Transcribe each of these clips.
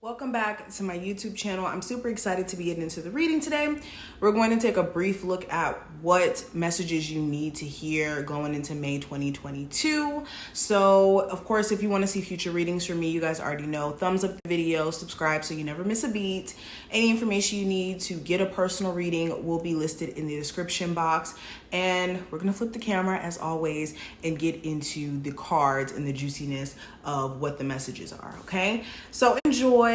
Welcome back to my YouTube channel. I'm super excited to be getting into the reading today. We're going to take a brief look at what messages you need to hear going into May 2022. So, of course, if you want to see future readings from me, you guys already know, thumbs up the video, subscribe so you never miss a beat. Any information you need to get a personal reading will be listed in the description box. And we're going to flip the camera as always and get into the cards and the juiciness of what the messages are, okay? So enjoy.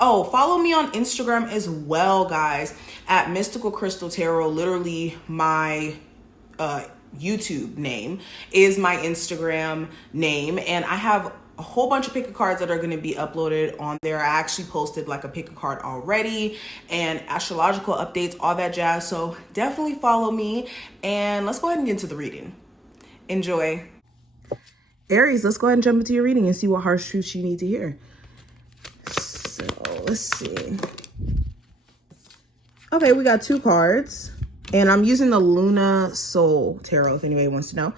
Oh, follow me on Instagram as well, guys, at Mystical Crystal Tarot. Literally my YouTube name is my Instagram name, and I have a whole bunch of pick a cards that are going to be uploaded on there. I actually posted like a pick a card already and astrological updates, all that jazz. So definitely follow me and let's go ahead and get into the reading. Enjoy. Aries, let's go ahead and jump into your reading and see what harsh truths you need to hear. So let's see. Okay, we got two cards and I'm using the Luna Soul Tarot if anybody wants to know.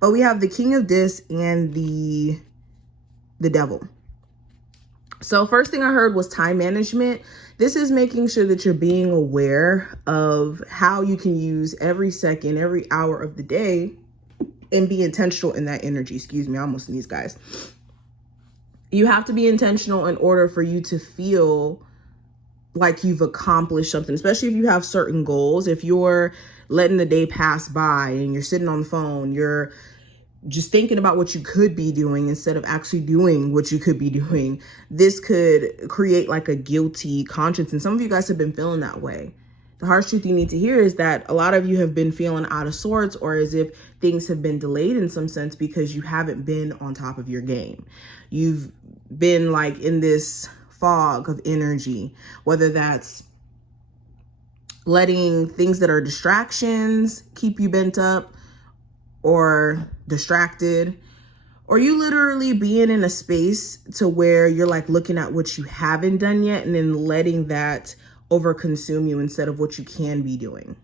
But we have the King of Discs and the Devil. So first thing I heard was time management. This is making sure that you're being aware of how you can use every second, every hour of the day and be intentional in that energy. Excuse me, I almost sneezed, guys. You have to be intentional in order for you to feel like you've accomplished something, especially if you have certain goals. If you're letting the day pass by and you're sitting on the phone, you're just thinking about what you could be doing instead of actually doing what you could be doing, this could create like a guilty conscience. And some of you guys have been feeling that way. The harsh truth you need to hear is that a lot of you have been feeling out of sorts or as if things have been delayed in some sense because you haven't been on top of your game. You've been like in this fog of energy, whether that's letting things that are distractions keep you bent up or distracted, or you literally being in a space to where you're like looking at what you haven't done yet and then letting that overconsume you instead of what you can be doing.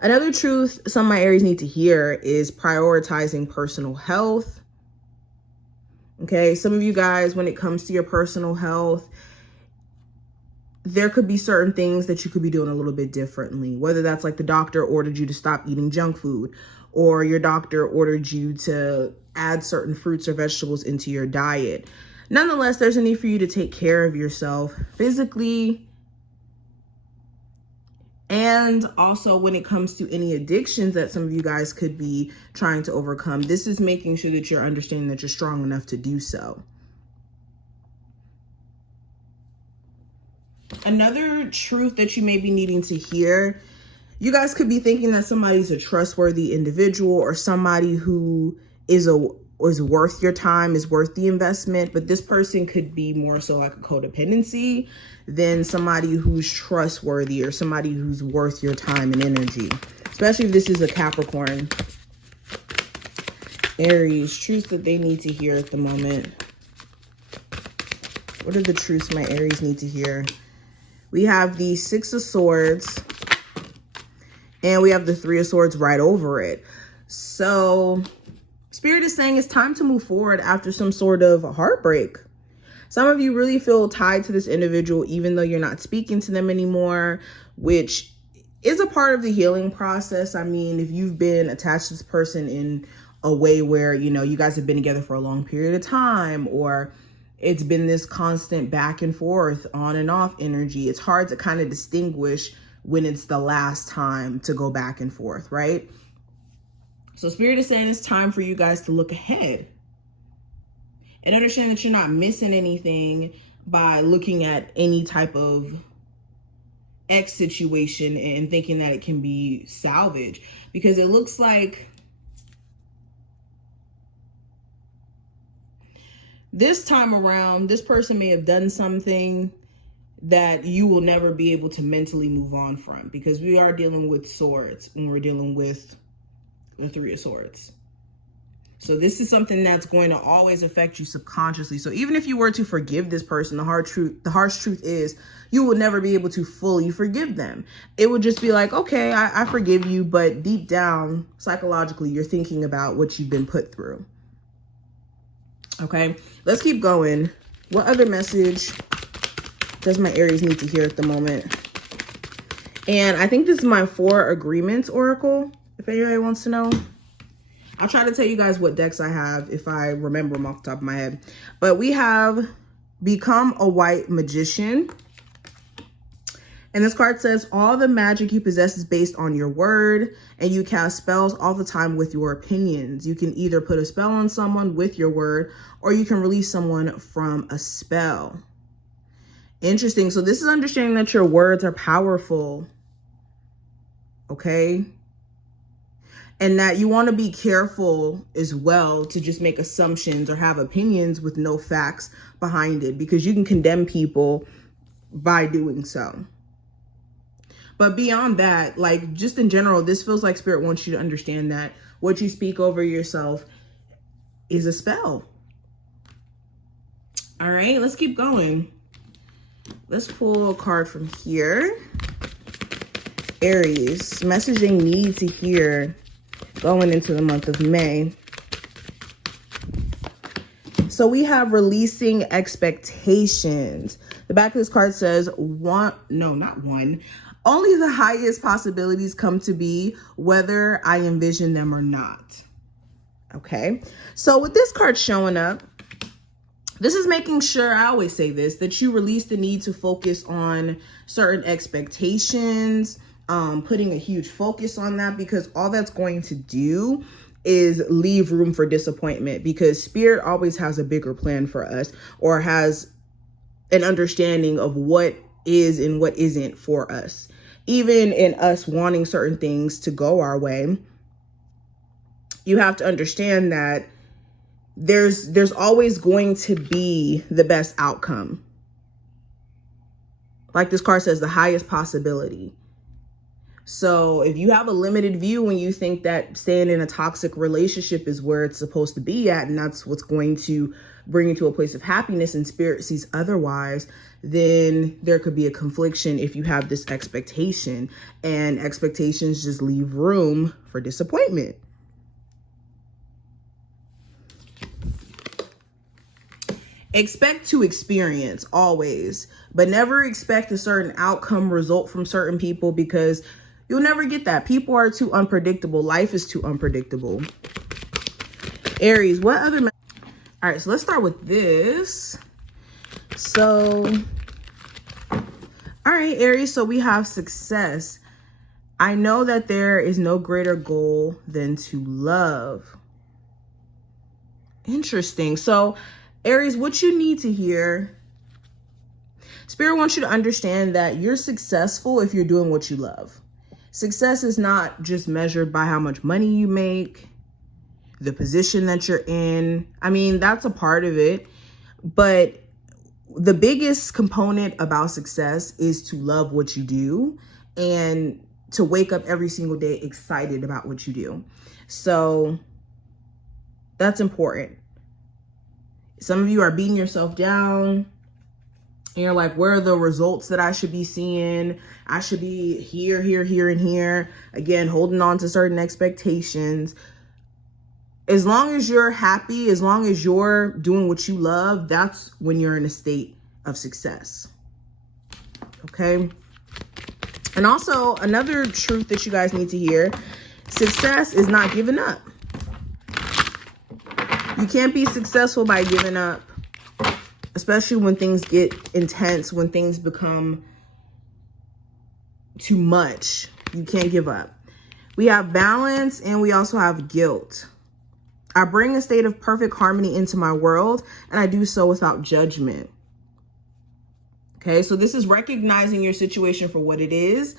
Another truth some of my Aries need to hear is prioritizing personal health. Okay, some of you guys, when it comes to your personal health, there could be certain things that you could be doing a little bit differently, whether that's like the doctor ordered you to stop eating junk food, or your doctor ordered you to add certain fruits or vegetables into your diet. Nonetheless, there's a need for you to take care of yourself physically. And also when it comes to any addictions that some of you guys could be trying to overcome, this is making sure that you're understanding that you're strong enough to do so. Another truth that you may be needing to hear, you guys could be thinking that somebody's a trustworthy individual or somebody who is worth your time, is worth the investment, but this person could be more so like a codependency than somebody who's trustworthy or somebody who's worth your time and energy, especially if this is a Capricorn. Aries, truths that they need to hear at the moment. What are the truths my Aries need to hear? We have the Six of Swords and we have the Three of Swords right over it. So Spirit is saying it's time to move forward after some sort of heartbreak. Some of you really feel tied to this individual, even though you're not speaking to them anymore, which is a part of the healing process. I mean, if you've been attached to this person in a way where, you know, you guys have been together for a long period of time, or it's been this constant back and forth, on and off energy, it's hard to kind of distinguish when it's the last time to go back and forth, right? So Spirit is saying it's time for you guys to look ahead and understand that you're not missing anything by looking at any type of X situation and thinking that it can be salvaged, because it looks like this time around, this person may have done something that you will never be able to mentally move on from, because we are dealing with swords when we're dealing with the Three of Swords. So this is something that's going to always affect you subconsciously. So even if you were to forgive this person, the harsh truth is you will never be able to fully forgive them. It would just be like, okay, I forgive you, but deep down, psychologically, you're thinking about what you've been put through. Okay, let's keep going. What other message does my Aries need to hear at the moment? And I think this is my 4 agreements oracle, if anybody wants to know. I'll try to tell you guys what decks I have if I remember them off the top of my head. But we have Become a White Magician. And this card says, all the magic you possess is based on your word, and you cast spells all the time with your opinions. You can either put a spell on someone with your word, or you can release someone from a spell. Interesting. So this is understanding that your words are powerful. Okay? And that you want to be careful as well to just make assumptions or have opinions with no facts behind it, because you can condemn people by doing so. But beyond that, like just in general, this feels like Spirit wants you to understand that what you speak over yourself is a spell. All right, let's keep going. Let's pull a card from here. Aries, messaging need to hear going into the month of May. So we have releasing expectations. The back of this card says only the highest possibilities come to be, whether I envision them or not. Okay. So with this card showing up, this is making sure, I always say this, that you release the need to focus on certain expectations, putting a huge focus on that, because all that's going to do is leave room for disappointment, because Spirit always has a bigger plan for us, or has an understanding of what is and what isn't for us. Even in us wanting certain things to go our way, you have to understand that there's always going to be the best outcome. Like this card says, the highest possibility. So if you have a limited view when you think that staying in a toxic relationship is where it's supposed to be at, and that's what's going to bring you to a place of happiness, and Spirit sees otherwise, then there could be a confliction if you have this expectation, and expectations just leave room for disappointment. Expect to experience always, but never expect a certain outcome result from certain people, because you'll never get that. People are too unpredictable. Life is too unpredictable. Aries, what other... All right, so let's start with this. So, all right, Aries, so we have success. I know that there is no greater goal than to love. Interesting. So, Aries, what you need to hear, Spirit wants you to understand that you're successful if you're doing what you love. Success is not just measured by how much money you make, the position that you're in. I mean, that's a part of it. But the biggest component about success is to love what you do and to wake up every single day excited about what you do. So that's important. Some of you are beating yourself down. And you're like, where are the results that I should be seeing? I should be here, here, here, and here. Again, holding on to certain expectations. As long as you're happy, as long as you're doing what you love, that's when you're in a state of success. Okay? And also, another truth that you guys need to hear, success is not giving up. You can't be successful by giving up, especially when things get intense, when things become too much. You can't give up. We have balance, and we also have guilt. I bring a state of perfect harmony into my world, and I do so without judgment. Okay, so this is recognizing your situation for what it is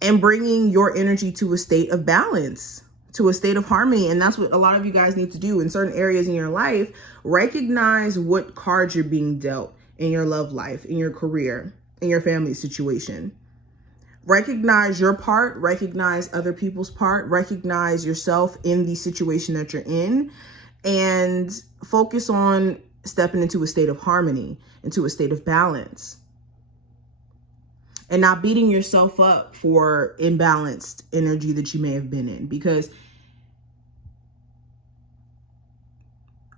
and bringing your energy to a state of balance, to a state of harmony. And that's what a lot of you guys need to do in certain areas in your life. Recognize what cards you're being dealt in your love life, in your career, in your family situation. Recognize your part, recognize other people's part, recognize yourself in the situation that you're in, and focus on stepping into a state of harmony, into a state of balance, and not beating yourself up for imbalanced energy that you may have been in. Because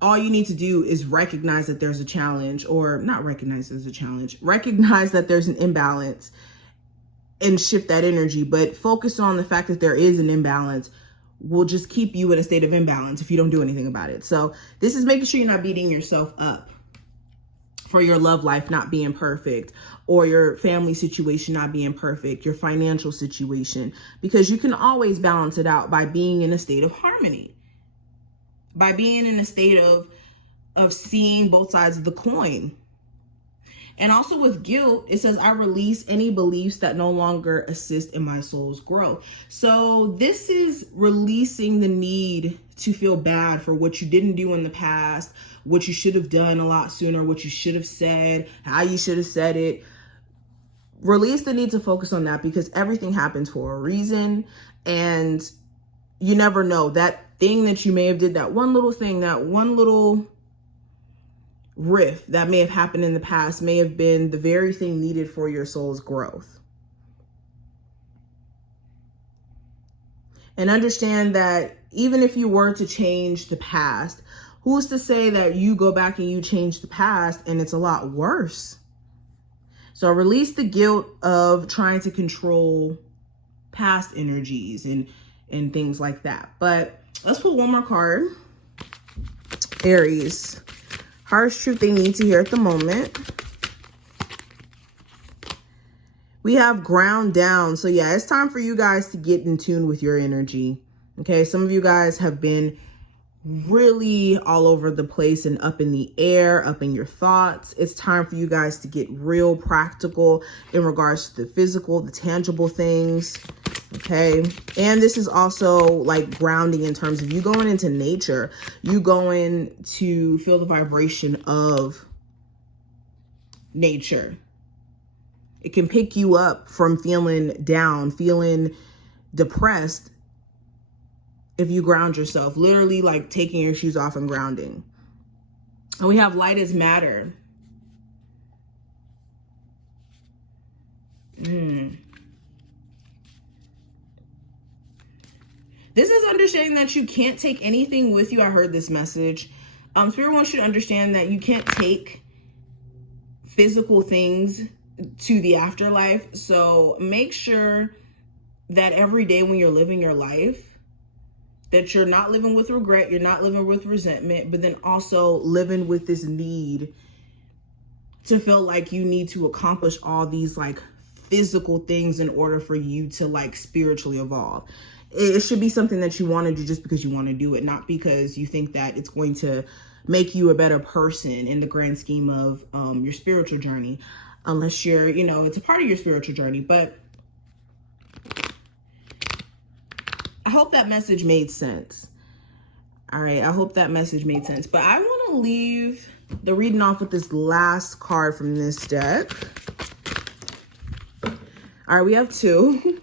all you need to do is recognize that there's a challenge, or not recognize there's a challenge, recognize that there's an imbalance and shift that energy. But focus on the fact that there is an imbalance will just keep you in a state of imbalance if you don't do anything about it. So this is making sure you're not beating yourself up for your love life not being perfect, or your family situation not being perfect, your financial situation, because you can always balance it out by being in a state of harmony, by being in a state of seeing both sides of the coin. And also with guilt, it says, I release any beliefs that no longer assist in my soul's growth. So this is releasing the need to feel bad for what you didn't do in the past, what you should have done a lot sooner, what you should have said, how you should have said it. Release the need to focus on that, because everything happens for a reason. And you never know, that thing that you may have did, that one little thing, that one little rift that may have happened in the past may have been the very thing needed for your soul's growth. And understand that even if you were to change the past, who's to say that you go back and you change the past and it's a lot worse? So release the guilt of trying to control past energies and things like that. But let's pull one more card. Aries. Harsh truth they need to hear at the moment. We have ground down. So yeah, it's time for you guys to get in tune with your energy. Okay, some of you guys have been really all over the place and up in the air, up in your thoughts. It's time for you guys to get real practical in regards to the physical, the tangible things. Okay. And this is also like grounding in terms of you going into nature, you going to feel the vibration of nature. It can pick you up from feeling down, feeling depressed, if you ground yourself, literally like taking your shoes off and grounding. And we have light as matter. This is understanding that you can't take anything with you. I heard this message. Spirit wants you to understand that you can't take physical things to the afterlife. So make sure that every day when you're living your life, that you're not living with regret, you're not living with resentment, but then also living with this need to feel like you need to accomplish all these like physical things in order for you to like spiritually evolve. It should be something that you want to do just because you want to do it, not because you think that it's going to make you a better person in the grand scheme of your spiritual journey, unless you're, you know, it's a part of your spiritual journey. But I hope that message made sense. All right, I hope that message made sense. But I want to leave the reading off with this last card from this deck. All right, we have two.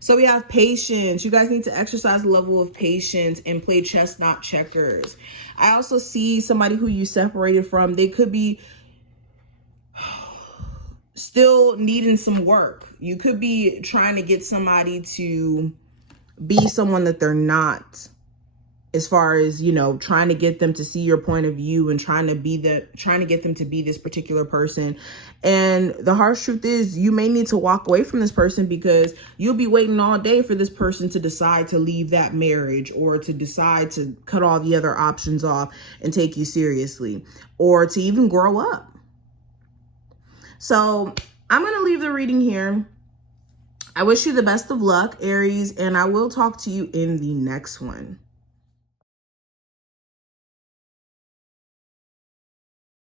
So we have patience. You guys need to exercise a level of patience and play chess, not checkers. I also see somebody who you separated from. They could be still needing some work. You could be trying to get somebody to be someone that they're not, as far as, you know, trying to get them to see your point of view and trying to get them to be this particular person. And the harsh truth is you may need to walk away from this person, because you'll be waiting all day for this person to decide to leave that marriage, or to decide to cut all the other options off and take you seriously, or to even grow up. So I'm going to leave the reading here. I wish you the best of luck, Aries, and I will talk to you in the next one.